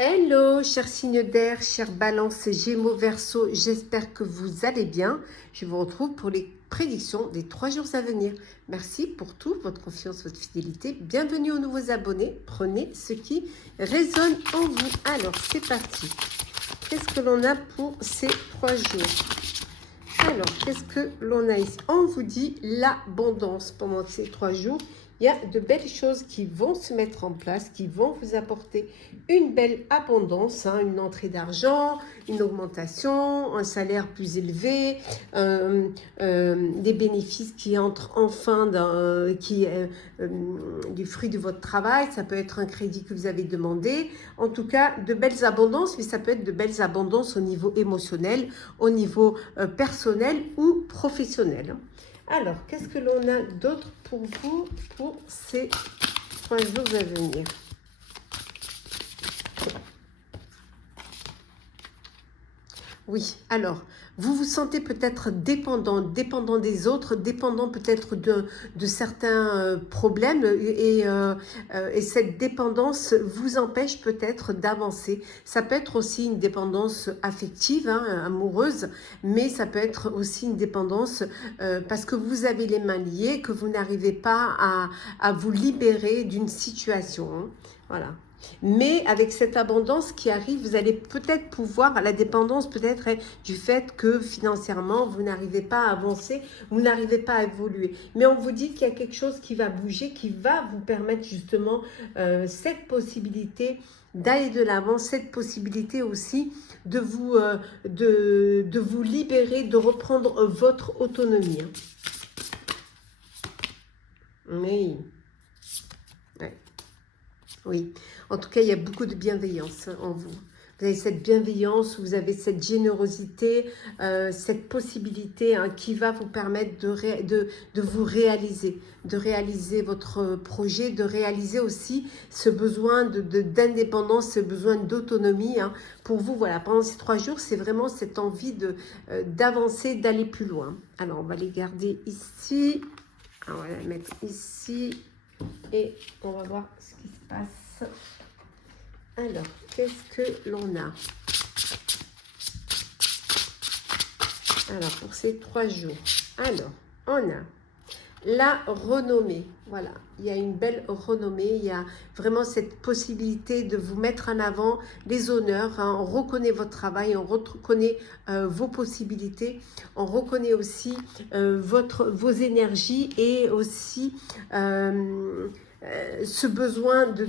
Hello, chers signes d'air, chers balances, gémeaux, verseau, j'espère que vous allez bien. Je vous retrouve pour les prédictions des 3 jours à venir. Merci pour tout, votre confiance, votre fidélité. Bienvenue aux nouveaux abonnés. Prenez ce qui résonne en vous. Alors, c'est parti. Qu'est-ce que l'on a pour ces 3 jours? Alors, qu'est-ce que l'on a ici? On vous dit l'abondance pendant ces 3 jours. Il y a de belles choses qui vont se mettre en place, qui vont vous apporter une belle abondance, hein, une entrée d'argent, une augmentation, un salaire plus élevé, des bénéfices qui entrent enfin du fruit de votre travail. Ça peut être un crédit que vous avez demandé. En tout cas, de belles abondances, mais ça peut être de belles abondances au niveau émotionnel, au niveau personnel ou professionnel. Alors, qu'est-ce que l'on a d'autre pour vous pour ces 3 jours à venir? Oui, alors, vous vous sentez peut-être dépendant des autres, dépendant peut-être de certains problèmes et cette dépendance vous empêche peut-être d'avancer. Ça peut être aussi une dépendance affective, hein, amoureuse, mais ça peut être aussi une dépendance parce que vous avez les mains liées, que vous n'arrivez pas à vous libérer d'une situation. Hein. Voilà. Mais avec cette abondance qui arrive, vous allez peut-être pouvoir, la dépendance peut-être est du fait que financièrement, vous n'arrivez pas à avancer, vous n'arrivez pas à évoluer. Mais on vous dit qu'il y a quelque chose qui va bouger, qui va vous permettre justement cette possibilité d'aller de l'avant, cette possibilité aussi de vous libérer, de reprendre votre autonomie. Oui. Ouais. Oui, en tout cas, il y a beaucoup de bienveillance en vous. Vous avez cette bienveillance, vous avez cette générosité, cette possibilité hein, qui va vous permettre de vous réaliser votre projet, de réaliser aussi ce besoin d'indépendance, ce besoin d'autonomie. Hein. Pour vous, voilà, pendant ces 3 jours, c'est vraiment cette envie d'avancer, d'aller plus loin. Alors, on va les garder ici. Alors, on va la mettre ici. Et on va voir ce qui se passe. Alors, qu'est-ce que l'on a? Alors, pour ces 3 jours. Alors, on a la renommée. Voilà, il y a une belle renommée. Il y a vraiment cette possibilité de vous mettre en avant les honneurs. Hein. On reconnaît votre travail, on reconnaît vos possibilités. On reconnaît aussi vos énergies et aussi ce besoin de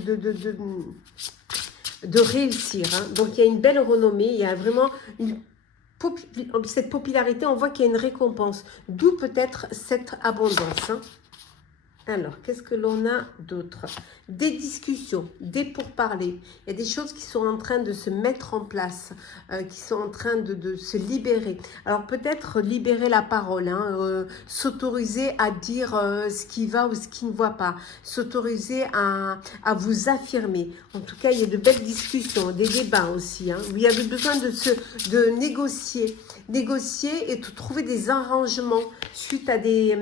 réussir. Hein. Donc, il y a une belle renommée. Il y a vraiment cette popularité, on voit qu'il y a une récompense. D'où peut-être cette abondance. Hein. Alors, qu'est-ce que l'on a d'autre? Des discussions, des pourparlers. Il y a des choses qui sont en train de se mettre en place, qui sont en train de se libérer. Alors, peut-être libérer la parole, hein, s'autoriser à dire ce qui va ou ce qui ne va pas, s'autoriser à vous affirmer. En tout cas, il y a de belles discussions, des débats aussi. Hein, où il y avait besoin de négocier et de trouver des arrangements suite à des...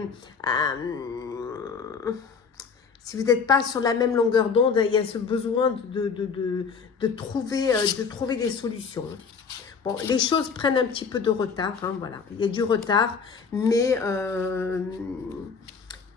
si vous n'êtes pas sur la même longueur d'onde, il y a ce besoin de trouver des solutions. Bon, les choses prennent un petit peu de retard, hein, voilà. Il y a du retard, mais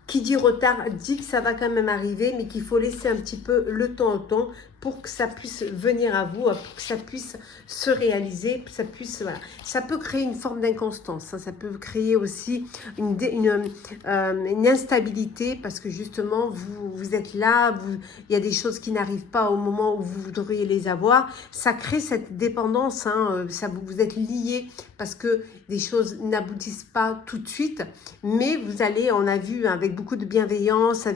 qui dit retard dit que ça va quand même arriver, mais qu'il faut laisser un petit peu le temps au temps pour que ça puisse venir à vous, pour que ça puisse se réaliser, que ça puisse, voilà. Ça peut créer une forme d'inconstance, hein, ça peut créer aussi une instabilité parce que justement, vous êtes là, il y a des choses qui n'arrivent pas au moment où vous voudriez les avoir. Ça crée cette dépendance, hein, vous êtes liés parce que des choses n'aboutissent pas tout de suite, mais vous allez, on a vu avec beaucoup de bienveillance,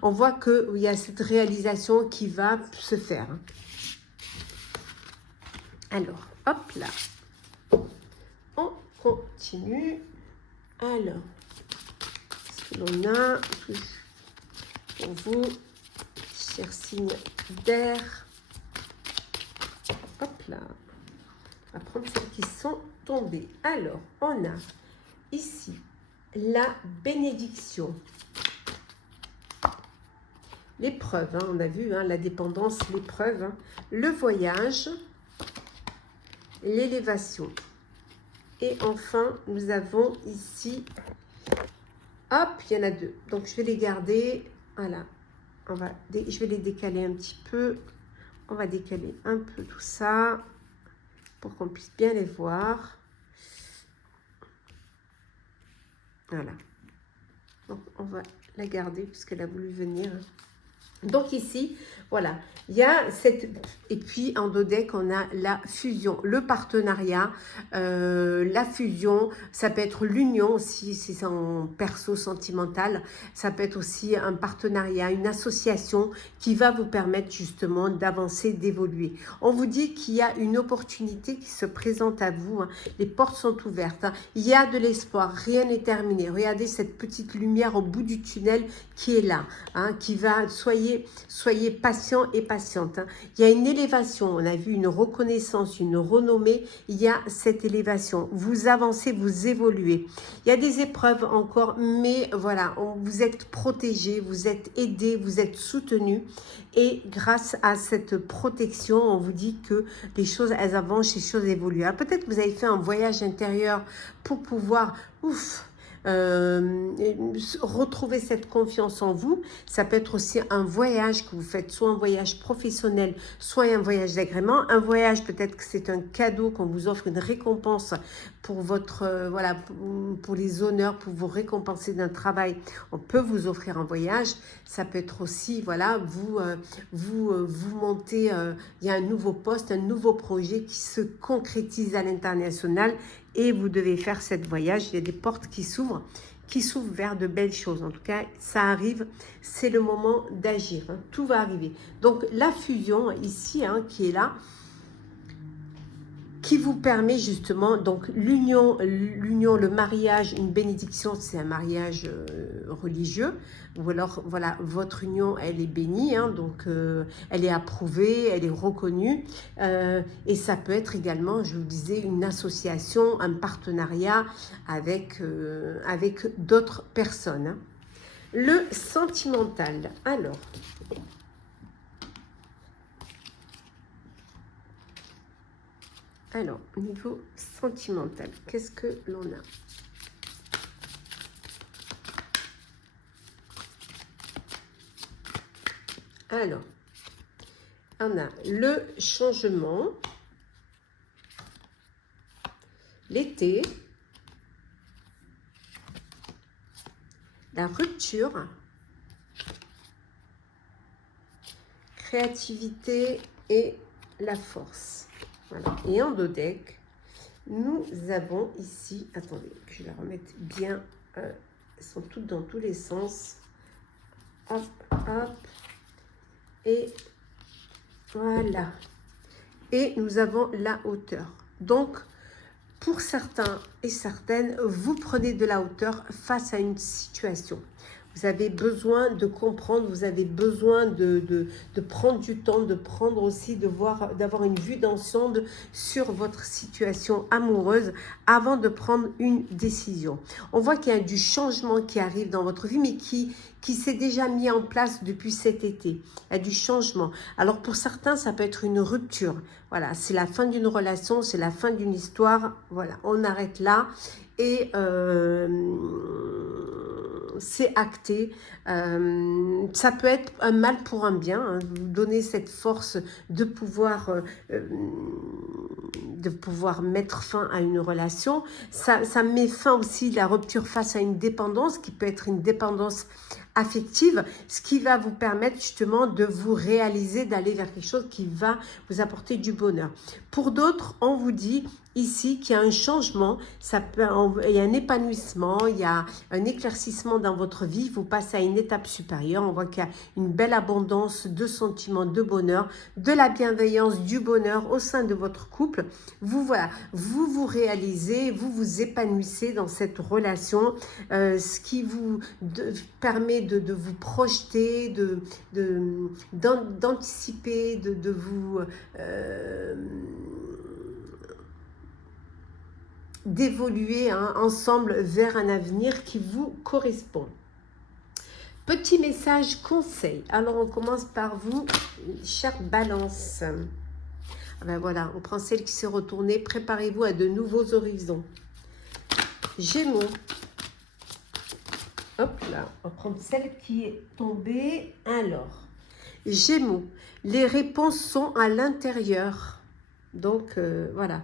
on voit qu'il y a cette réalisation qui va se faire. Alors, hop là, on continue. Alors, qu'est-ce que l'on a pour vous, chers signes d'air? Hop là, on va prendre celles qui sont tombées. Alors, on a ici la bénédiction. l'épreuve, hein, on a vu, hein, la dépendance, l'épreuve, hein, le voyage, l'élévation. Et enfin, nous avons ici, hop, il y en a deux. Donc, je vais les garder. Voilà. Je vais les décaler un petit peu. On va décaler un peu tout ça pour qu'on puisse bien les voir. Voilà. Donc, on va la garder puisqu'elle a voulu venir. Donc ici, voilà, il y a cette... Et puis en dos deck, on a la fusion, le partenariat, la fusion, ça peut être l'union aussi, si c'est en perso sentimental, ça peut être aussi un partenariat, une association qui va vous permettre justement d'avancer, d'évoluer. On vous dit qu'il y a une opportunité qui se présente à vous, hein. Les portes sont ouvertes, hein. Il y a de l'espoir, rien n'est terminé. Regardez cette petite lumière au bout du tunnel qui est là, hein, qui va, soyez patient et patiente, hein. Il y a une élévation, on a vu une reconnaissance, une renommée, il y a cette élévation. Vous avancez, vous évoluez. Il y a des épreuves encore, mais voilà, vous êtes protégé, vous êtes aidé, vous êtes soutenu. Et grâce à cette protection, on vous dit que les choses, elles avancent, les choses évoluent. Peut-être que vous avez fait un voyage intérieur pour pouvoir, retrouver cette confiance en vous. Ça peut être aussi un voyage que vous faites, soit un voyage professionnel, soit un voyage d'agrément. Un voyage, peut-être que c'est un cadeau qu'on vous offre, une récompense pour votre, voilà, pour les honneurs, pour vous récompenser d'un travail. On peut vous offrir un voyage. Ça peut être aussi, voilà, vous montez, il y a un nouveau poste, un nouveau projet qui se concrétise à l'international et vous devez faire cette voyage. Il y a des portes qui s'ouvrent vers de belles choses. En tout cas, ça arrive, c'est le moment d'agir, hein. Tout va arriver. Donc, la fusion ici, hein, qui est là, qui vous permet justement, donc l'union, le mariage, une bénédiction, c'est un mariage religieux, ou alors voilà, votre union, elle est bénie, hein, donc elle est approuvée, elle est reconnue, et ça peut être également, je vous disais, une association, un partenariat avec, avec d'autres personnes, hein. Le sentimental, alors, niveau sentimental, qu'est-ce que l'on a? Alors, on a le changement, l'été, la rupture, créativité et la force. Voilà. Et en dos deck, nous avons ici, attendez, que je la remette bien, elles sont toutes dans tous les sens. Hop, hop, et voilà. Et nous avons la hauteur. Donc, pour certains et certaines, vous prenez de la hauteur face à une situation. Vous avez besoin de comprendre, vous avez besoin de prendre du temps, de prendre aussi, d'avoir une vue d'ensemble sur votre situation amoureuse avant de prendre une décision. On voit qu'il y a du changement qui arrive dans votre vie, mais qui s'est déjà mis en place depuis cet été. Il y a du changement. Alors pour certains, ça peut être une rupture. Voilà, c'est la fin d'une relation, c'est la fin d'une histoire. Voilà, on arrête là. Et c'est acté. Ça peut être un mal pour un bien, hein. Vous donnez cette force de pouvoir mettre fin à une relation. Ça met fin aussi, la rupture, face à une dépendance qui peut être une dépendance affective, ce qui va vous permettre justement de vous réaliser, d'aller vers quelque chose qui va vous apporter du bonheur. Pour d'autres, on vous dit ici qu'il y a un changement, il y a un épanouissement, il y a un éclaircissement dans votre vie, vous passez à une étape supérieure. On voit qu'il y a une belle abondance de sentiments, de bonheur, de la bienveillance, du bonheur au sein de votre couple. Voilà, vous vous réalisez, vous vous épanouissez dans cette relation, ce qui vous permet de vous projeter, d'anticiper, de vous d'évoluer, hein, ensemble vers un avenir qui vous correspond. Petit message conseil. Alors, on commence par vous, chère Balance. Ah ben voilà, on prend celle qui s'est retournée. Préparez-vous à de nouveaux horizons. Gémeaux. Hop là, on va prendre celle qui est tombée. Alors, Gémeaux. Les réponses sont à l'intérieur. Donc, voilà.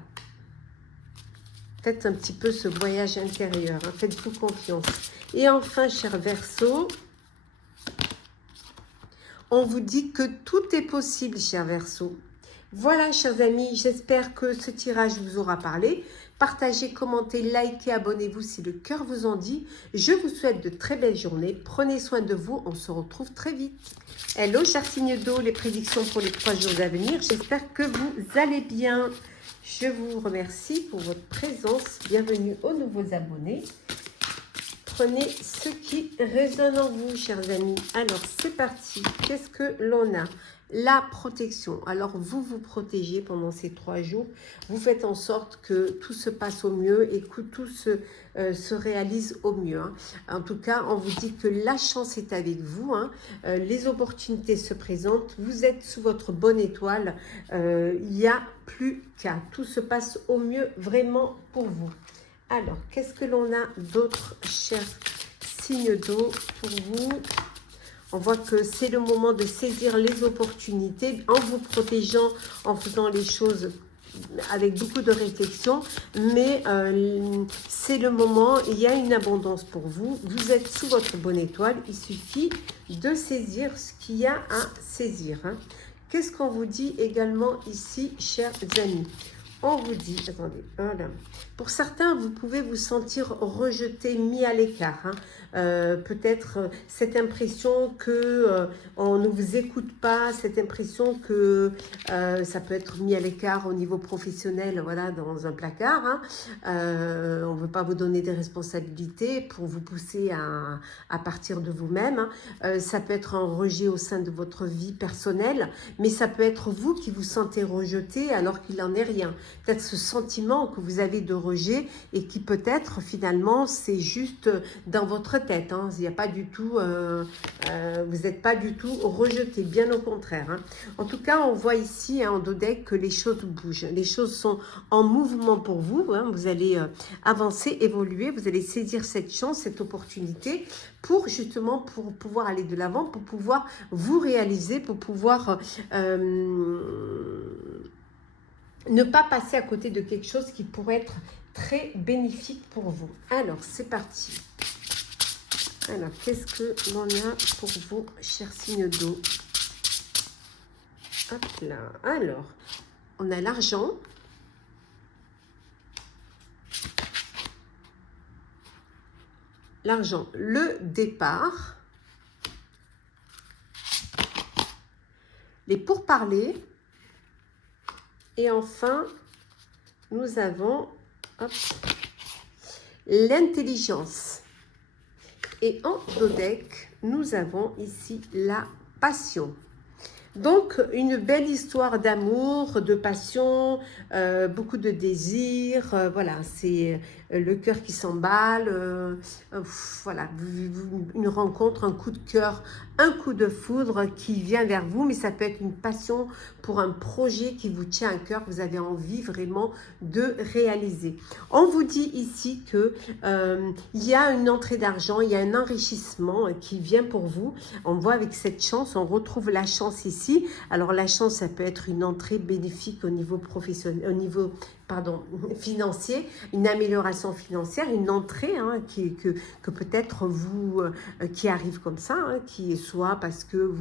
Faites un petit peu ce voyage intérieur. Hein. Faites-vous confiance. Et enfin, cher Verseau, on vous dit que tout est possible, cher Verseau. Voilà, chers amis, j'espère que ce tirage vous aura parlé. Partagez, commentez, likez, abonnez-vous si le cœur vous en dit. Je vous souhaite de très belles journées. Prenez soin de vous. On se retrouve très vite. Hello, chers signes d'eau, les prédictions pour les 3 jours à venir. J'espère que vous allez bien. Je vous remercie pour votre présence. Bienvenue aux nouveaux abonnés. Prenez ce qui résonne en vous, chers amis. Alors, c'est parti. Qu'est-ce que l'on a? La protection. Alors, vous vous protégez pendant ces 3 jours. Vous faites en sorte que tout se passe au mieux et que tout se réalise au mieux. Hein. En tout cas, on vous dit que la chance est avec vous. Hein. Les opportunités se présentent. Vous êtes sous votre bonne étoile. Il n'y a plus qu'à. Tout se passe au mieux vraiment pour vous. Alors, qu'est-ce que l'on a d'autre, chers signes d'eau, pour vous? On voit que c'est le moment de saisir les opportunités en vous protégeant, en faisant les choses avec beaucoup de réflexion. Mais c'est le moment, il y a une abondance pour vous. Vous êtes sous votre bonne étoile. Il suffit de saisir ce qu'il y a à saisir. Hein. Qu'est-ce qu'on vous dit également ici, chers amis? On vous dit, attendez, voilà. Pour certains, vous pouvez vous sentir rejeté, mis à l'écart. Hein. Peut-être cette impression que on ne vous écoute pas, cette impression que ça peut être mis à l'écart au niveau professionnel, voilà, dans un placard. Hein. On ne veut pas vous donner des responsabilités pour vous pousser à partir de vous-même. Hein. Ça peut être un rejet au sein de votre vie personnelle, mais ça peut être vous qui vous sentez rejeté alors qu'il n'en est rien. Peut-être ce sentiment que vous avez de rejet et qui peut-être finalement c'est juste dans votre tête. Hein. Il n'y a pas du tout, vous n'êtes pas du tout rejeté, bien au contraire. Hein. En tout cas, on voit ici hein, en dos deck que les choses bougent. Les choses sont en mouvement pour vous. Hein. Vous allez avancer, évoluer, vous allez saisir cette chance, cette opportunité pour justement pour pouvoir aller de l'avant, pour pouvoir vous réaliser, pour pouvoir ne pas passer à côté de quelque chose qui pourrait être très bénéfique pour vous. Alors, c'est parti. Alors, qu'est-ce que l'on a pour vous, chers signes d'eau? Hop là. Alors, on a l'argent. L'argent, le départ. Les pourparlers. Et enfin, nous avons l'intelligence. Et en dos deck, nous avons ici la passion. Donc, une belle histoire d'amour, de passion, beaucoup de désir. Voilà, c'est le cœur qui s'emballe. Voilà, une rencontre, un coup de cœur, un coup de foudre qui vient vers vous. Mais ça peut être une passion pour un projet qui vous tient à cœur, vous avez envie vraiment de réaliser. On vous dit ici que il y a une entrée d'argent, il y a un enrichissement qui vient pour vous. On voit avec cette chance, on retrouve la chance ici. Alors la chance, ça peut être une entrée bénéfique au niveau professionnel, au niveau financier, une amélioration financière, une entrée hein, que peut-être vous, qui arrive comme ça, hein, qui est soit parce que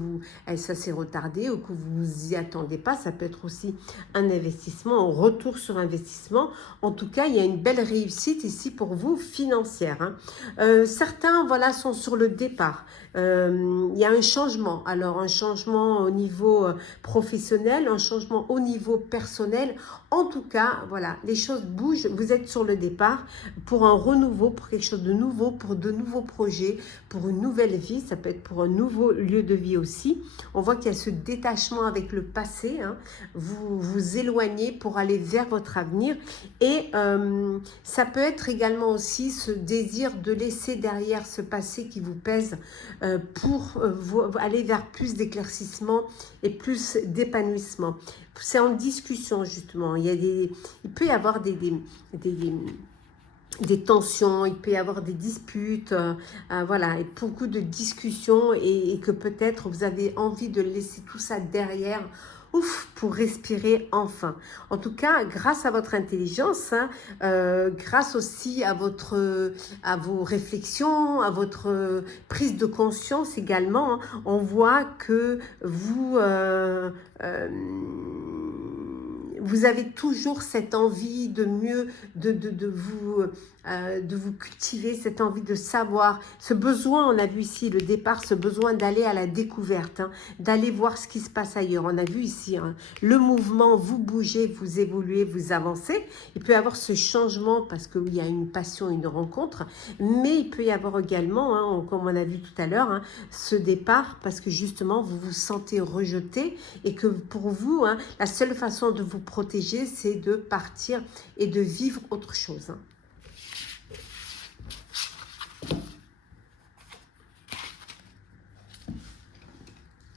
ça s'est retardé ou que vous n'y attendez pas, ça peut être aussi un investissement, un retour sur investissement. En tout cas, il y a une belle réussite ici pour vous financière. Hein. Certains voilà, sont sur le départ. Il y a un changement, alors un changement au niveau professionnel, un changement au niveau personnel. En tout cas, voilà. voilà, les choses bougent, vous êtes sur le départ pour un renouveau, pour quelque chose de nouveau, pour de nouveaux projets, pour une nouvelle vie, ça peut être pour un nouveau lieu de vie aussi. On voit qu'il y a ce détachement avec le passé, hein. Vous vous éloignez pour aller vers votre avenir et ça peut être également aussi ce désir de laisser derrière ce passé qui vous pèse pour aller vers plus d'éclaircissement et plus d'épanouissement. C'est en discussion justement, il peut y avoir des tensions, il peut y avoir des disputes, voilà, et beaucoup de discussions et que peut-être vous avez envie de laisser tout ça derrière, ouf, pour respirer enfin. En tout cas, grâce à votre intelligence, hein, grâce aussi à vos réflexions, à votre prise de conscience également, hein, on voit que vous avez toujours cette envie de mieux, de vous cultiver, cette envie de savoir, ce besoin, on a vu ici le départ, ce besoin d'aller à la découverte, hein, d'aller voir ce qui se passe ailleurs. On a vu ici hein, le mouvement, vous bougez, vous évoluez, vous avancez. Il peut y avoir ce changement parce qu'il y a une passion, une rencontre, mais il peut y avoir également, hein, comme on a vu tout à l'heure, hein, ce départ parce que justement vous vous sentez rejeté et que pour vous, hein, la seule façon de vous protéger, c'est de partir et de vivre autre chose. Hein.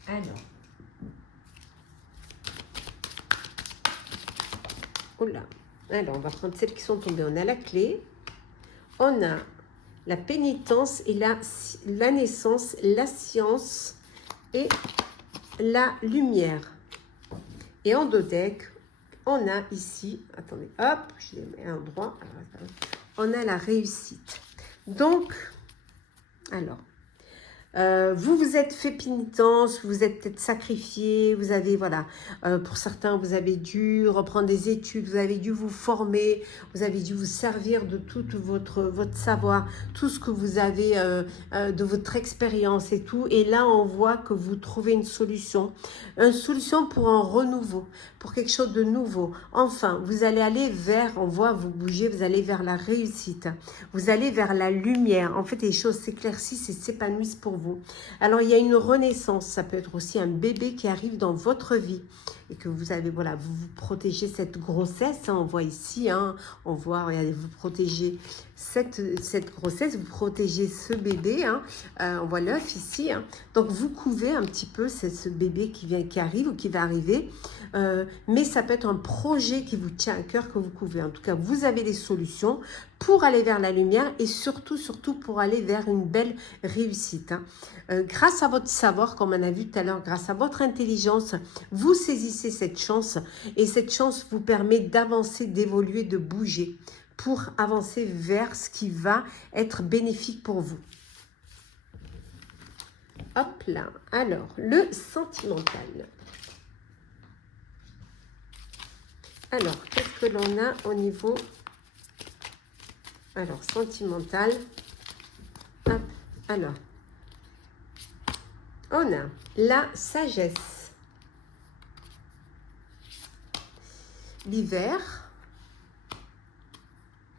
Alors, oh là, alors on va prendre celles qui sont tombées. On a la clé, on a la pénitence et la naissance, la science et la lumière. Et en dos deck, on a ici, attendez, hop, je les mets à l'endroit, on a la réussite. Donc, alors, vous vous êtes fait pénitence, vous vous êtes peut-être sacrifié, vous avez, voilà, pour certains, vous avez dû reprendre des études, vous avez dû vous former, vous avez dû vous servir de tout votre savoir, tout ce que vous avez de votre expérience et tout. Et là, on voit que vous trouvez une solution pour un renouveau, pour quelque chose de nouveau. Enfin, vous allez aller vers, on voit, vous bougez, vous allez vers la réussite, vous allez vers la lumière. En fait, les choses s'éclaircissent et s'épanouissent pour vous. Alors, il y a une renaissance. Ça peut être aussi un bébé qui arrive dans votre vie et que vous avez, voilà, vous protégez cette grossesse. Hein, on voit ici, hein, on voit, regardez, vous protégez cette grossesse, vous protégez ce bébé. Hein, on voit l'œuf ici. Hein, donc, vous couvez un petit peu ce bébé qui arrive ou qui va arriver. Mais ça peut être un projet qui vous tient à cœur que vous couvez. En tout cas, vous avez des solutions pour aller vers la lumière et surtout pour aller vers une belle réussite. Hein. Grâce à votre savoir, comme on a vu tout à l'heure, grâce à votre intelligence, vous saisissez cette chance et cette chance vous permet d'avancer, d'évoluer, de bouger pour avancer vers ce qui va être bénéfique pour vous. Hop là, alors, le sentimental. Alors, qu'est-ce que l'on a au niveau... Alors, sentimental. Hop, alors. On a la sagesse. L'hiver.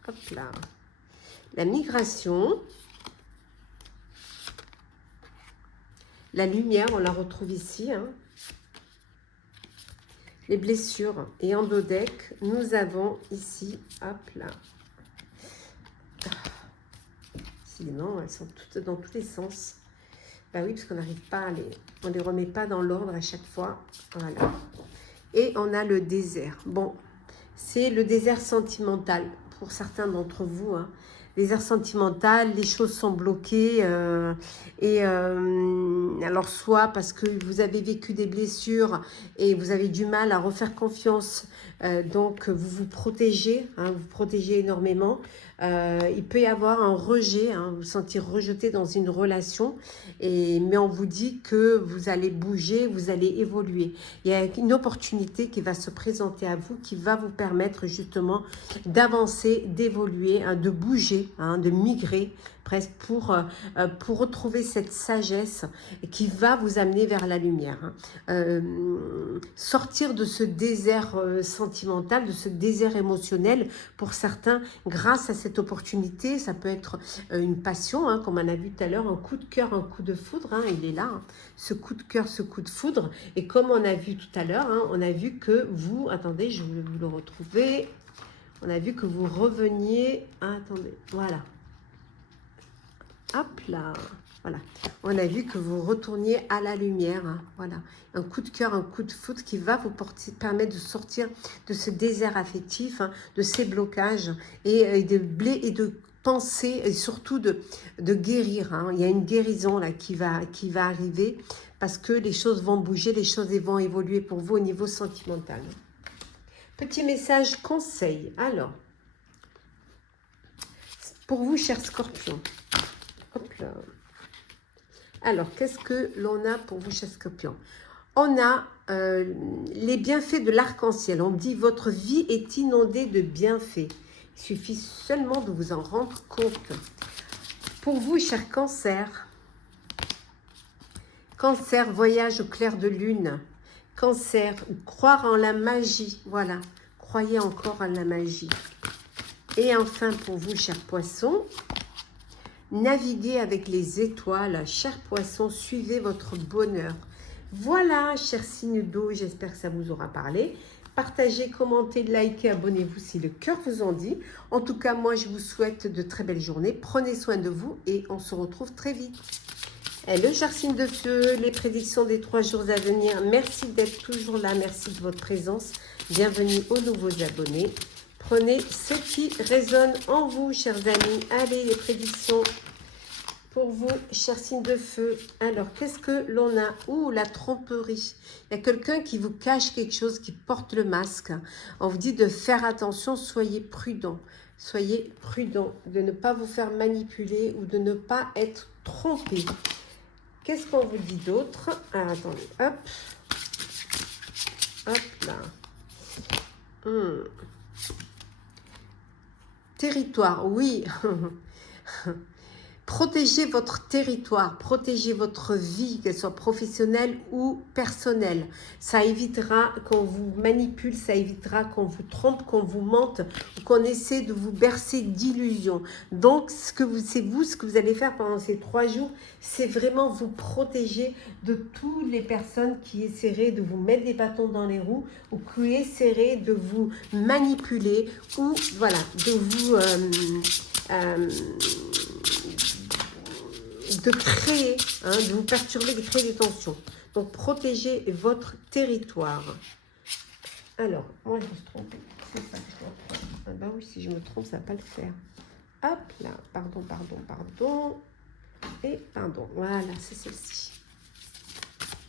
Hop là. La migration. La lumière, on la retrouve ici, hein. Les blessures. Et en dos deck, nous avons ici, hop là. Sinon, elles sont toutes dans tous les sens. Bah oui, parce qu'on n'arrive pas on les remet pas dans l'ordre à chaque fois. Voilà. Et on a le désert. Bon, c'est le désert sentimental pour certains d'entre vous. Hein. Désert sentimental, les choses sont bloquées. Alors, soit parce que vous avez vécu des blessures et vous avez du mal à refaire confiance. Donc, vous vous protégez. Hein, vous protégez énormément. Il peut y avoir un rejet, hein, vous vous sentir rejeté dans une relation, mais on vous dit que vous allez bouger, vous allez évoluer. Il y a une opportunité qui va se présenter à vous, qui va vous permettre justement d'avancer, d'évoluer, hein, de bouger bouger, hein, de migrer presque pour retrouver cette sagesse qui va vous amener vers la lumière. Hein. Sortir de ce désert sentimental, de ce désert émotionnel pour certains grâce à cette opportunité. Ça peut être une passion, hein, comme on a vu tout à l'heure, un coup de cœur, un coup de foudre, hein, il est là, hein, ce coup de cœur, ce coup de foudre. Et comme on a vu tout à l'heure, hein, on a vu que vous, attendez, je vais vous le retrouver, on a vu que vous reveniez, attendez, voilà. Hop là, voilà. On a vu que vous retourniez à la lumière. Hein, voilà. Un coup de cœur, un coup de foudre qui va vous permettre de sortir de ce désert affectif, hein, de ces blocages et de penser et surtout de guérir. Hein. Il y a une guérison là qui va arriver parce que les choses vont bouger, les choses vont évoluer pour vous au niveau sentimental. Petit message conseil. Alors, pour vous, chers scorpions. Hop là. Alors, qu'est-ce que l'on a pour vous, chers scorpions? On a les bienfaits de l'arc-en-ciel. On dit, votre vie est inondée de bienfaits. Il suffit seulement de vous en rendre compte. Pour vous, chers cancers, cancer, voyage au clair de lune. Cancer, croire en la magie. Voilà, croyez encore en la magie. Et enfin, pour vous, chers poissons, naviguez avec les étoiles, chers poissons, suivez votre bonheur. Voilà, chers signes d'eau, j'espère que ça vous aura parlé. Partagez, commentez, likez, abonnez-vous si le cœur vous en dit. En tout cas, moi, je vous souhaite de très belles journées. Prenez soin de vous et on se retrouve très vite. Et le chers signe de feu, les prédictions des 3 jours à venir. Merci d'être toujours là, merci de votre présence. Bienvenue aux nouveaux abonnés. Prenez ce qui résonne en vous, chers amis. Allez, les prédictions pour vous, chers signes de feu. Alors, qu'est-ce que l'on a? Ouh, la tromperie. Il y a quelqu'un qui vous cache quelque chose, qui porte le masque. On vous dit de faire attention, soyez prudent. Soyez prudent, de ne pas vous faire manipuler ou de ne pas être trompé. Qu'est-ce qu'on vous dit d'autre? Alors, attendez, hop. Hop là. Territoire, oui. Protégez votre territoire, protégez votre vie, qu'elle soit professionnelle ou personnelle. Ça évitera qu'on vous manipule, ça évitera qu'on vous trompe, qu'on vous mente, qu'on essaie de vous bercer d'illusions. Donc, ce que vous allez faire pendant ces 3 jours, c'est vraiment vous protéger de toutes les personnes qui essaieraient de vous mettre des bâtons dans les roues ou qui essaieraient de vous manipuler ou, voilà, de vous... de créer, hein, de vous perturber, de créer des tensions. Donc, protégez votre territoire. Alors, moi, je me suis trompée. C'est ça que je dois faire. Ah ben oui, si je me trompe, ça ne va pas le faire. Hop là, pardon. Et pardon, voilà, c'est celle-ci.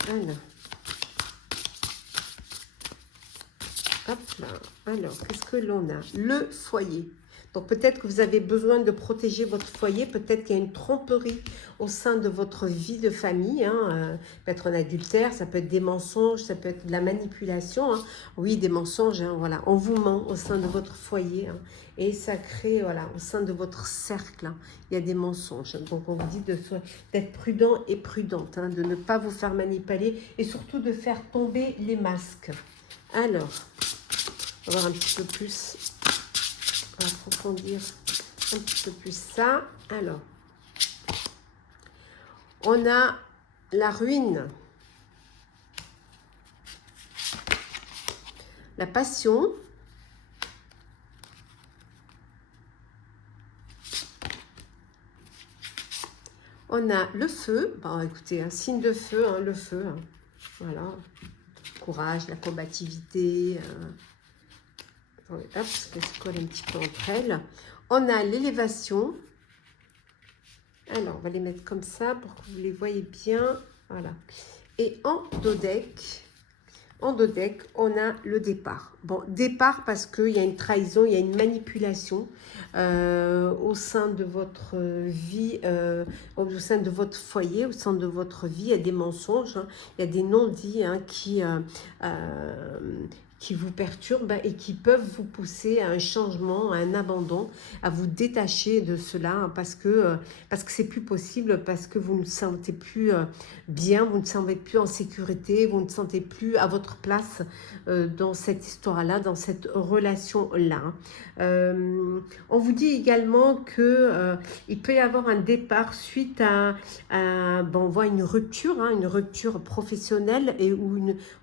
Voilà. Hop là. Alors, qu'est-ce que l'on a? Le foyer. Donc peut-être que vous avez besoin de protéger votre foyer, peut-être qu'il y a une tromperie au sein de votre vie de famille. Hein. Ça peut être un adultère, ça peut être des mensonges, ça peut être de la manipulation. Hein. Oui, des mensonges, hein, voilà. On vous ment au sein de votre foyer. Hein. Et ça crée, voilà, au sein de votre cercle, hein, il y a des mensonges. Donc on vous dit d'être prudent et prudente, hein, de ne pas vous faire manipuler et surtout de faire tomber les masques. Alors, on va voir un petit peu plus... On va approfondir un petit peu plus ça. Alors, on a la ruine, la passion, on a le feu. Bon, écoutez, un signe de feu, hein, le feu. Hein. Voilà, courage, la combativité. Attendez, hop, parce qu'elles se collent un petit peu entre elles. On a l'élévation. Alors, on va les mettre comme ça pour que vous les voyez bien. Voilà. Et en dodeck, on a le départ. Bon, départ parce qu'il y a une trahison, il y a une manipulation au sein de votre vie, au sein de votre foyer, au sein de votre vie. Il y a des mensonges, hein, il y a des non-dits hein, qui vous perturbent et qui peuvent vous pousser à un changement, à un abandon, à vous détacher de cela parce que c'est plus possible, parce que vous ne vous sentez plus bien, vous ne vous sentez plus en sécurité, vous ne vous sentez plus à votre place dans cette histoire-là, dans cette relation-là. On vous dit également que il peut y avoir un départ suite bon, on voit une rupture professionnelle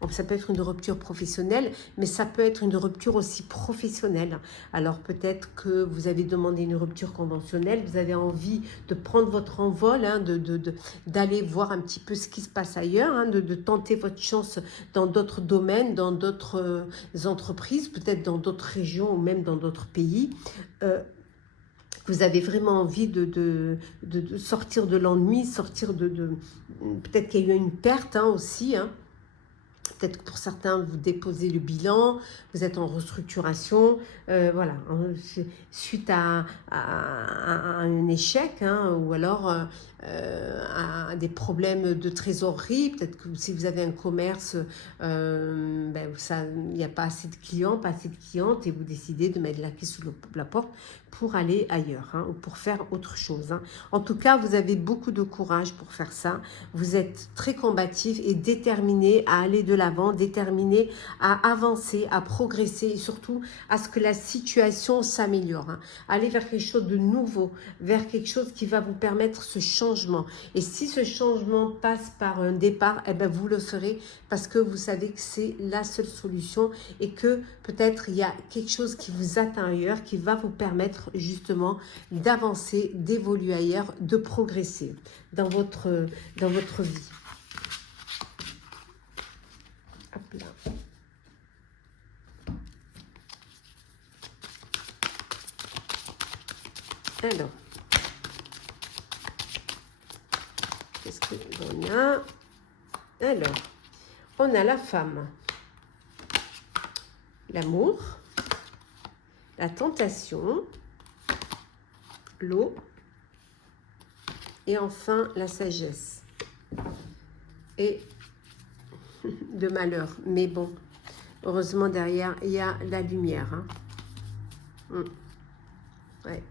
ça peut être une rupture professionnelle, mais ça peut être une rupture aussi professionnelle. Alors peut-être que vous avez demandé une rupture conventionnelle, vous avez envie de prendre votre envol, hein, d'aller voir un petit peu ce qui se passe ailleurs, hein, de tenter votre chance dans d'autres domaines, dans d'autres entreprises, peut-être dans d'autres régions ou même dans d'autres pays. Vous avez vraiment envie de sortir de l'ennui, sortir peut-être qu'il y a eu une perte hein, aussi, hein. Peut-être que pour certains, vous déposez le bilan, vous êtes en restructuration, voilà, suite à un échec, hein, ou alors à des problèmes de trésorerie. Peut-être que si vous avez un commerce, il n'y a pas assez de clients, pas assez de clientes, et vous décidez de mettre la clé sous la porte pour aller ailleurs, hein, ou pour faire autre chose. Hein. En tout cas, vous avez beaucoup de courage pour faire ça. Vous êtes très combatif et déterminé à aller de l'avant, déterminé à avancer, à progresser et surtout à ce que la situation s'améliore. Hein. Aller vers quelque chose de nouveau, vers quelque chose qui va vous permettre ce changement. Et si ce changement passe par un départ, eh ben vous le ferez parce que vous savez que c'est la seule solution et que peut-être il y a quelque chose qui vous attend ailleurs qui va vous permettre justement d'avancer, d'évoluer ailleurs, de progresser dans votre vie. Hop là. Alors, qu'est-ce qu'on a? Alors, on a la femme, l'amour, la tentation, l'eau et enfin la sagesse et de malheur. Mais bon, heureusement derrière, il y a la lumière. Hein. Ouais.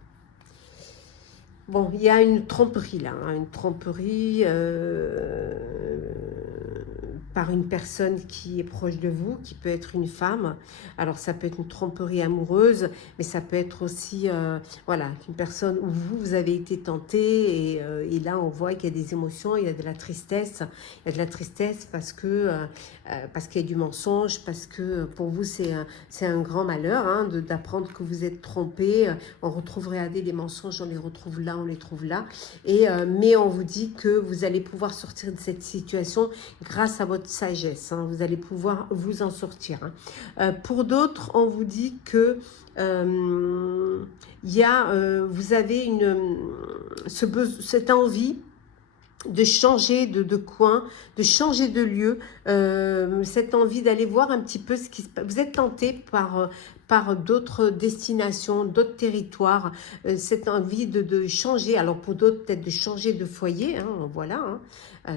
Bon, il y a une tromperie là, hein, une tromperie par une personne qui est proche de vous, qui peut être une femme. Alors ça peut être une tromperie amoureuse, mais ça peut être aussi voilà, une personne où vous avez été tenté et là on voit qu'il y a des émotions, il y a de la tristesse. Il y a de la tristesse parce qu'il y a du mensonge, parce que pour vous c'est un grand malheur hein, d'apprendre que vous êtes trompé. On retrouve, regardez, les mensonges, on les retrouve là, on les trouve là. Mais on vous dit que vous allez pouvoir sortir de cette situation grâce à votre sagesse. Hein. Vous allez pouvoir vous en sortir. Hein. Pour d'autres, on vous dit que vous avez cette envie de changer de coin, de changer de lieu, cette envie d'aller voir un petit peu ce qui se passe. Vous êtes tenté par d'autres destinations, d'autres territoires, cette envie de changer, alors pour d'autres peut-être de changer de foyer, hein, voilà, hein,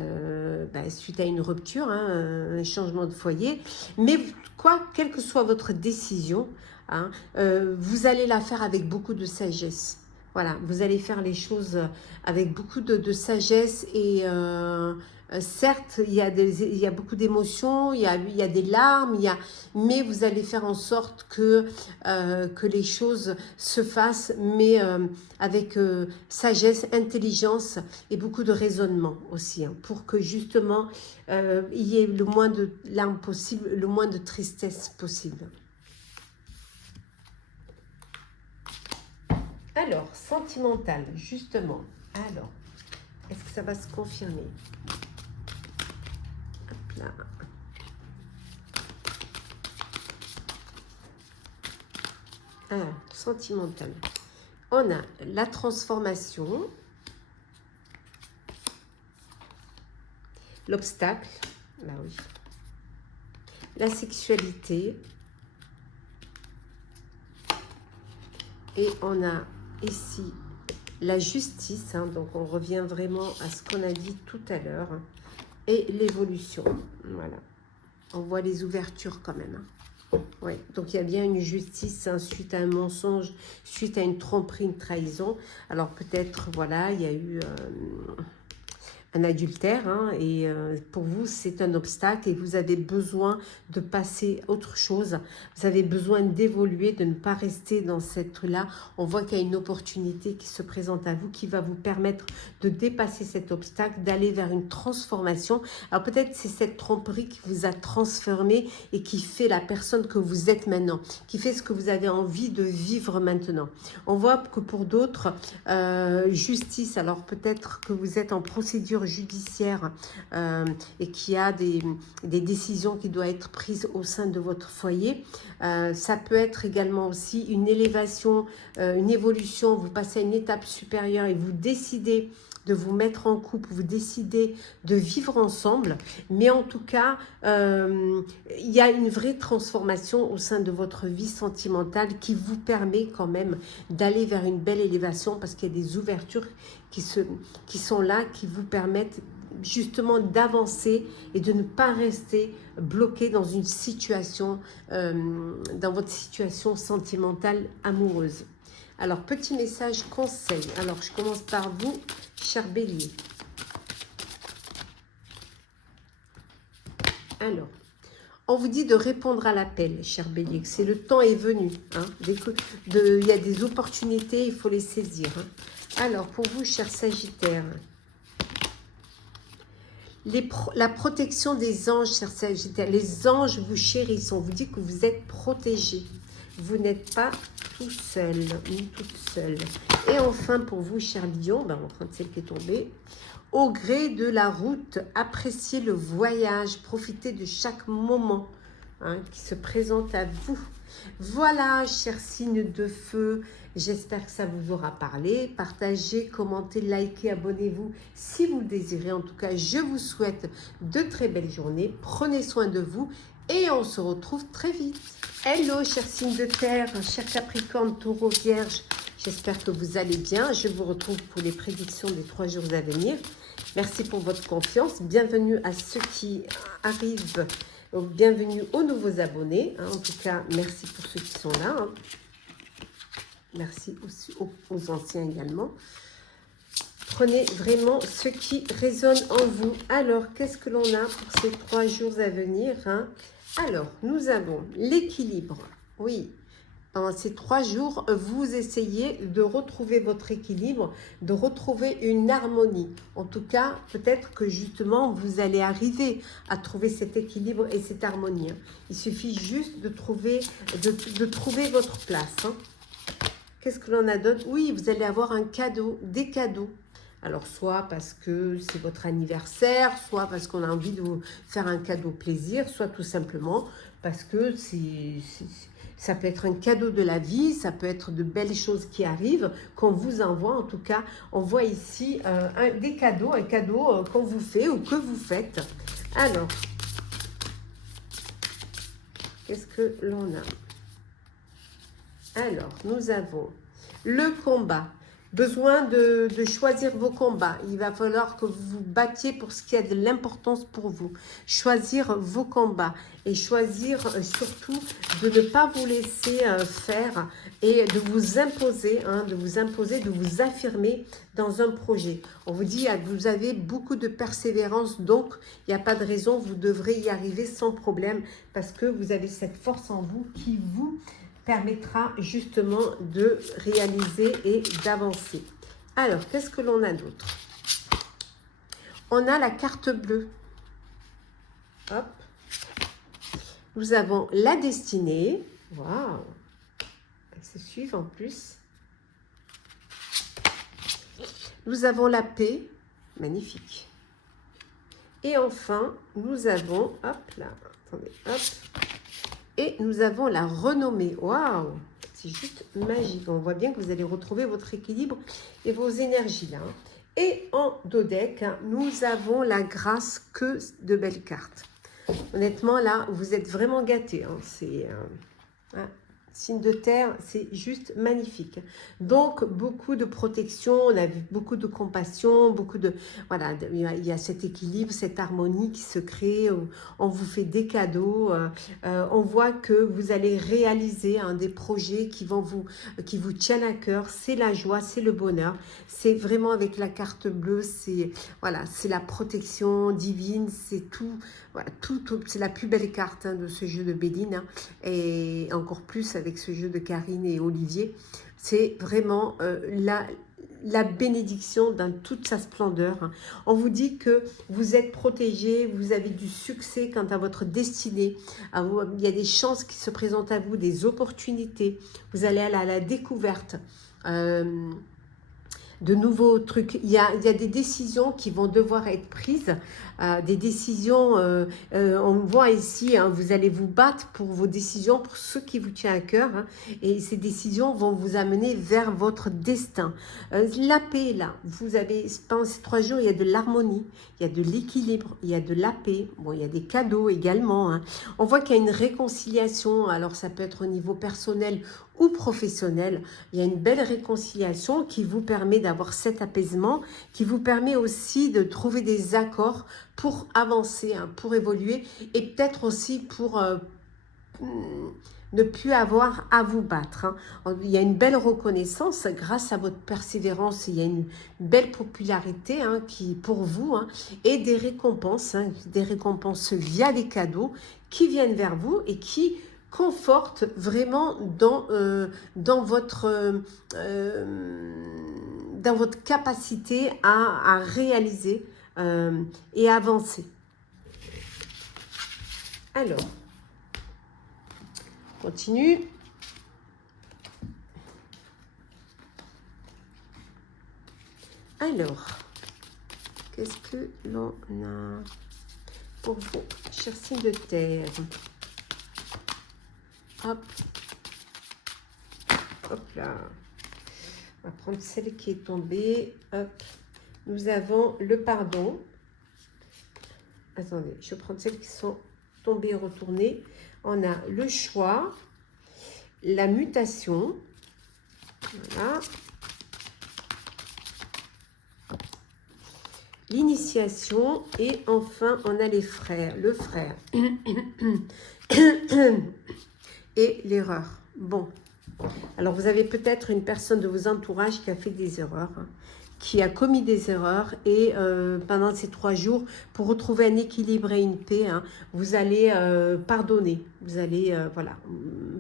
suite à une rupture, hein, un changement de foyer, mais quelle que soit votre décision, hein, vous allez la faire avec beaucoup de sagesse. Voilà, vous allez faire les choses avec beaucoup de sagesse et certes, il y a beaucoup d'émotions, il y a des larmes, mais vous allez faire en sorte que les choses se fassent, mais avec sagesse, intelligence et beaucoup de raisonnement aussi, hein, pour que justement il y ait le moins de larmes possible, le moins de tristesse possible. Alors, sentimental, justement. Alors, est-ce que ça va se confirmer? Hop là. Alors, sentimental. On a la transformation, l'obstacle, là oui, la sexualité, et on a ici la justice, hein, donc on revient vraiment à ce qu'on a dit tout à l'heure, et l'évolution. Voilà, on voit les ouvertures quand même. Hein. Oui, donc il y a bien une justice hein, suite à un mensonge, suite à une tromperie, une trahison. Alors peut-être, voilà, il y a eu un adultère hein, et pour vous c'est un obstacle et vous avez besoin de passer autre chose, vous avez besoin d'évoluer, de ne pas rester dans cette là. On voit qu'il y a une opportunité qui se présente à vous qui va vous permettre de dépasser cet obstacle, d'aller vers une transformation. Alors peut-être c'est cette tromperie qui vous a transformé et qui fait la personne que vous êtes maintenant, qui fait ce que vous avez envie de vivre maintenant. On voit que pour d'autres, justice, alors peut-être que vous êtes en procédure judiciaire et qu'il y a des décisions qui doivent être prises au sein de votre foyer. Ça peut être également aussi une élévation, une évolution, vous passez à une étape supérieure et vous décidez de vous mettre en couple, vous décidez de vivre ensemble, mais en tout cas, il y a une vraie transformation au sein de votre vie sentimentale qui vous permet quand même d'aller vers une belle élévation parce qu'il y a des ouvertures qui sont là, qui vous permettent justement d'avancer et de ne pas rester bloqué dans une situation, dans votre situation sentimentale amoureuse. Alors, petit message conseil. Alors, je commence par vous, cher Bélier. Alors, on vous dit de répondre à l'appel, cher Bélier, que c'est le temps est venu. Hein, il y a des opportunités, il faut les saisir. Hein. Alors, pour vous, cher Sagittaire, la protection des anges, cher Sagittaire, les anges vous chérissent, on vous dit que vous êtes protégé. Vous n'êtes pas tout seul, ni toute seule. Et enfin, pour vous, cher Lion, enfin, celle qui est tombée, au gré de la route, appréciez le voyage, profitez de chaque moment hein, qui se présente à vous. Voilà, chers signes de feu, j'espère que ça vous aura parlé. Partagez, commentez, likez, abonnez-vous si vous le désirez. En tout cas, je vous souhaite de très belles journées. Prenez soin de vous et on se retrouve très vite. Hello, chers signes de terre, chers Capricorne, Taureau, Vierge. J'espère que vous allez bien. Je vous retrouve pour les prédictions des 3 jours à venir. Merci pour votre confiance. Bienvenue à ceux qui arrivent. Bienvenue aux nouveaux abonnés. En tout cas, merci pour ceux qui sont là. Merci aussi aux anciens également. Prenez vraiment ce qui résonne en vous. Alors, qu'est-ce que l'on a pour ces 3 jours à venir hein? Alors, nous avons l'équilibre. Oui, pendant ces 3 jours, vous essayez de retrouver votre équilibre, de retrouver une harmonie. En tout cas, peut-être que justement, vous allez arriver à trouver cet équilibre et cette harmonie. Il suffit juste de trouver votre place. Hein. Qu'est-ce que l'on a d'autre? Oui, vous allez avoir un cadeau, des cadeaux. Alors, soit parce que c'est votre anniversaire, soit parce qu'on a envie de vous faire un cadeau plaisir, soit tout simplement parce que ça peut être un cadeau de la vie, ça peut être de belles choses qui arrivent, qu'on vous envoie. En tout cas, on voit ici des cadeaux, un cadeau qu'on vous fait ou que vous faites. Alors, qu'est-ce que l'on a? Alors, nous avons le combat. Besoin de choisir vos combats. Il va falloir que vous vous battiez pour ce qui a de l'importance pour vous. Choisir vos combats et choisir surtout de ne pas vous laisser faire et de vous imposer, de vous affirmer dans un projet. On vous dit que vous avez beaucoup de persévérance, donc il n'y a pas de raison, vous devrez y arriver sans problème parce que vous avez cette force en vous qui vous permettra justement de réaliser et d'avancer. Alors, qu'est-ce que l'on a d'autre? On a la carte bleue. Hop. Nous avons la destinée. Waouh! Elle se suit en plus. Nous avons la paix. Magnifique. Et enfin, nous avons, hop là, attendez, hop. Et nous avons la renommée. Waouh! C'est juste magique. On voit bien que vous allez retrouver votre équilibre et vos énergies là. Et en dos deck, nous avons la grâce, que de belles cartes. Honnêtement, là, vous êtes vraiment gâtés. Hein. Signe de terre, c'est juste magnifique. Donc, beaucoup de protection, on a vu beaucoup de compassion, beaucoup de... Voilà, il y a cet équilibre, cette harmonie qui se crée, on vous fait des cadeaux, on voit que vous allez réaliser des projets qui vous tiennent à cœur, c'est la joie, c'est le bonheur, c'est vraiment avec la carte bleue, c'est voilà, c'est la protection divine, c'est tout, voilà, c'est la plus belle carte de ce jeu de Béline, et encore plus avec ce jeu de Karine et Olivier. C'est vraiment la bénédiction dans toute sa splendeur. On vous dit que vous êtes protégé, vous avez du succès quant à votre destinée. Il y a des chances qui se présentent à vous, des opportunités. Vous allez aller à la découverte de nouveaux trucs. Il y a des décisions qui vont devoir être prises, des décisions, on voit ici, vous allez vous battre pour vos décisions, pour ce qui vous tient à cœur, et ces décisions vont vous amener vers votre destin. La paix, là, vous avez, pendant ces 3 jours, il y a de l'harmonie, il y a de l'équilibre, il y a de la paix, bon, il y a des cadeaux également, On voit qu'il y a une réconciliation, alors ça peut être au niveau personnel ou professionnel, il y a une belle réconciliation qui vous permet d'avoir cet apaisement, qui vous permet aussi de trouver des accords pour avancer, pour évoluer, et peut-être aussi pour ne plus avoir à vous battre. Il y a une belle reconnaissance grâce à votre persévérance, il y a une belle popularité qui pour vous, et des récompenses via des cadeaux qui viennent vers vous et qui conforte vraiment dans votre capacité à réaliser et avancer. Alors, on continue. Alors, qu'est-ce que l'on a pour vous, chers signes de terre? Hop. Hop là. On va prendre celle qui est tombée. Hop. Nous avons le pardon. Attendez, je vais prendre celles qui sont tombées et retournées. On a le choix, la mutation. Voilà. L'initiation. Et enfin, on a les frères. Le frère. Et l'erreur. Bon, alors vous avez peut-être une personne de vos entourages qui a fait des erreurs, qui a commis des erreurs, et pendant ces 3 jours, pour retrouver un équilibre et une paix, vous allez pardonner. Vous allez, voilà,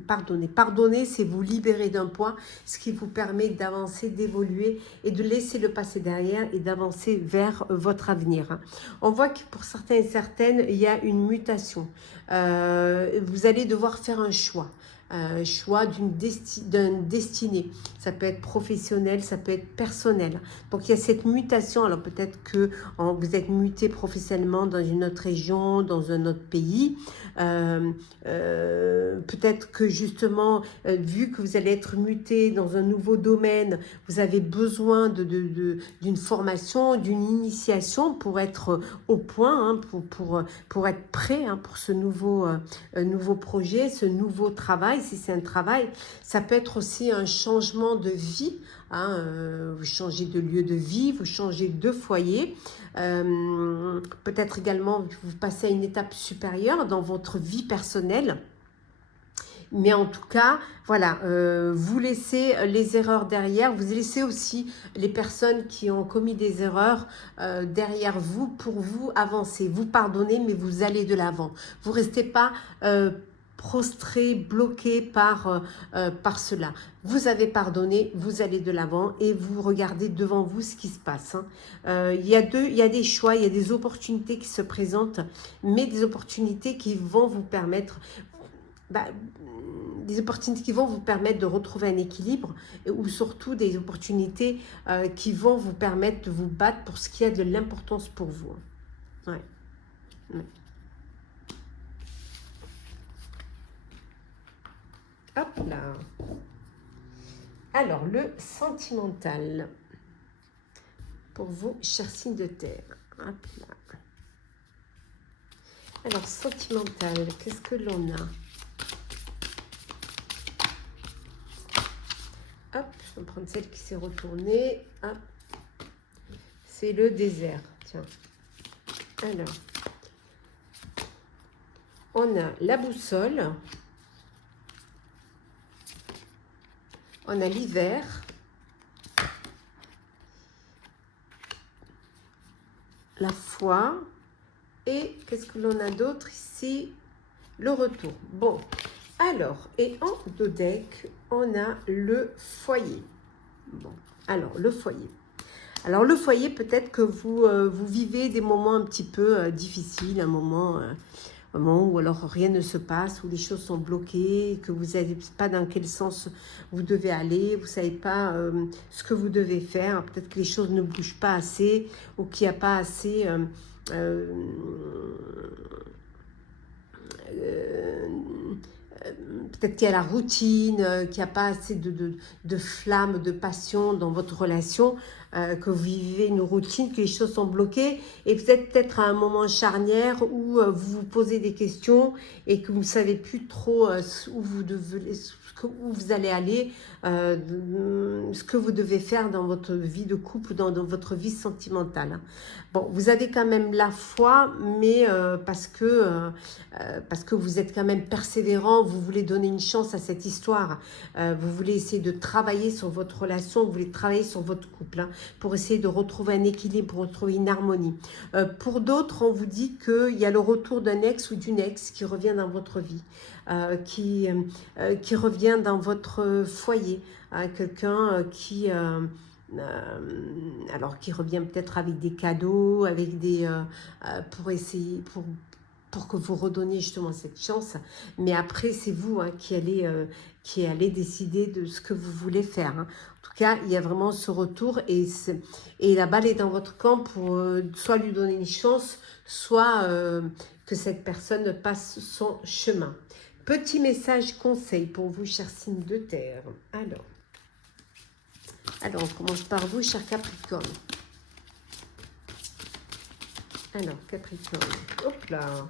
pardonner. Pardonner, c'est vous libérer d'un poids, ce qui vous permet d'avancer, d'évoluer et de laisser le passé derrière et d'avancer vers votre avenir. On voit que pour certains et certaines, il y a une mutation. Vous allez devoir faire un choix. Choix d'une destinée. Ça peut être professionnel, ça peut être personnel. Donc il y a cette mutation. Alors peut-être que vous êtes muté professionnellement dans une autre région, dans un autre pays. Peut-être que justement, vu que vous allez être muté dans un nouveau domaine, vous avez besoin d'une formation, d'une initiation pour être au point, pour être prêt pour ce nouveau projet, ce nouveau travail. Si c'est un travail, ça peut être aussi un changement de vie. Vous changez de lieu de vie, vous changez de foyer. Peut-être également vous passez à une étape supérieure dans votre vie personnelle. Mais en tout cas, voilà, vous laissez les erreurs derrière, vous laissez aussi les personnes qui ont commis des erreurs derrière vous pour vous avancer. Vous pardonnez, mais vous allez de l'avant. Vous ne restez pas prostré, bloqué par cela. Vous avez pardonné, vous allez de l'avant et vous regardez devant vous ce qui se passe. Il y a des choix, il y a des opportunités qui se présentent, mais des opportunités qui vont vous permettre... des opportunités qui vont vous permettre de retrouver un équilibre, ou surtout des opportunités qui vont vous permettre de vous battre pour ce qui a de l'importance pour vous. Ouais. Hop là. Alors, le sentimental pour vous, chers signes de terre. Hop là. Alors, sentimental, qu'est-ce que l'on a? Je vais prendre celle qui s'est retournée. Hop. C'est le désert. Tiens. Alors. On a la boussole. On a l'hiver. La foi. Et qu'est-ce que l'on a d'autre ici? Le retour. Bon. Alors, et en dos deck, on a le foyer. Bon. Alors, le foyer. Alors, le foyer, peut-être que vous vivez des moments un petit peu difficiles, un moment où alors rien ne se passe, où les choses sont bloquées, que vous ne savez pas dans quel sens vous devez aller, vous ne savez pas ce que vous devez faire, peut-être que les choses ne bougent pas assez, ou qu'il n'y a pas assez... peut-être qu'il y a la routine, qu'il n'y a pas assez de flamme, de passion dans votre relation, que vous vivez une routine, que les choses sont bloquées, et peut-être à un moment charnière où vous vous posez des questions et que vous ne savez plus trop où vous allez aller, ce que vous devez faire dans votre vie de couple, dans votre vie sentimentale. Bon, vous avez quand même la foi, mais parce que vous êtes quand même persévérant, vous voulez donner une chance à cette histoire, vous voulez essayer de travailler sur votre relation, vous voulez travailler sur votre couple, hein, pour essayer de retrouver un équilibre, pour retrouver une harmonie. Pour d'autres, on vous dit qu'il y a le retour d'un ex ou d'une ex qui revient dans votre vie, qui revient dans votre foyer, hein, quelqu'un qui... alors qui revient peut-être avec des cadeaux, avec des pour essayer, pour que vous redonniez justement cette chance. Mais après, c'est vous hein, qui allez décider de ce que vous voulez faire. Hein. En tout cas, il y a vraiment ce retour et la balle est dans votre camp pour soit lui donner une chance, soit que cette personne passe son chemin. Petit message conseil pour vous, chers signes de terre. Alors, on commence par vous, cher Capricorne. Alors, Capricorne. Hop là.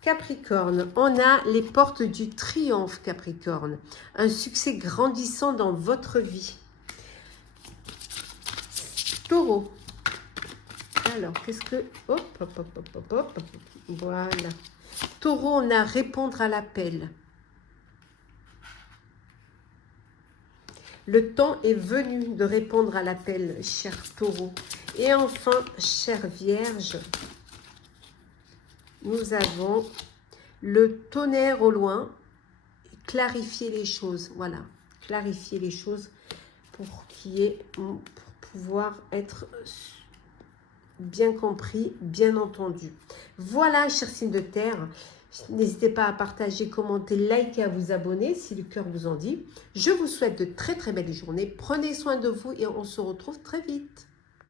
Capricorne, on a les portes du triomphe, Capricorne. Un succès grandissant dans votre vie. Taureau. Alors, qu'est-ce que... Hop, hop, hop, hop, hop, hop. Voilà. Taureau, on a répondre à l'appel. Le temps est venu de répondre à l'appel, cher Taureau. Et enfin, chère Vierge, nous avons le tonnerre au loin, clarifier les choses. Voilà, clarifier les choses pour pouvoir être bien compris, bien entendu. Voilà, chers signes de terre. N'hésitez pas à partager, commenter, liker, à vous abonner si le cœur vous en dit. Je vous souhaite de très très belles journées. Prenez soin de vous et on se retrouve très vite.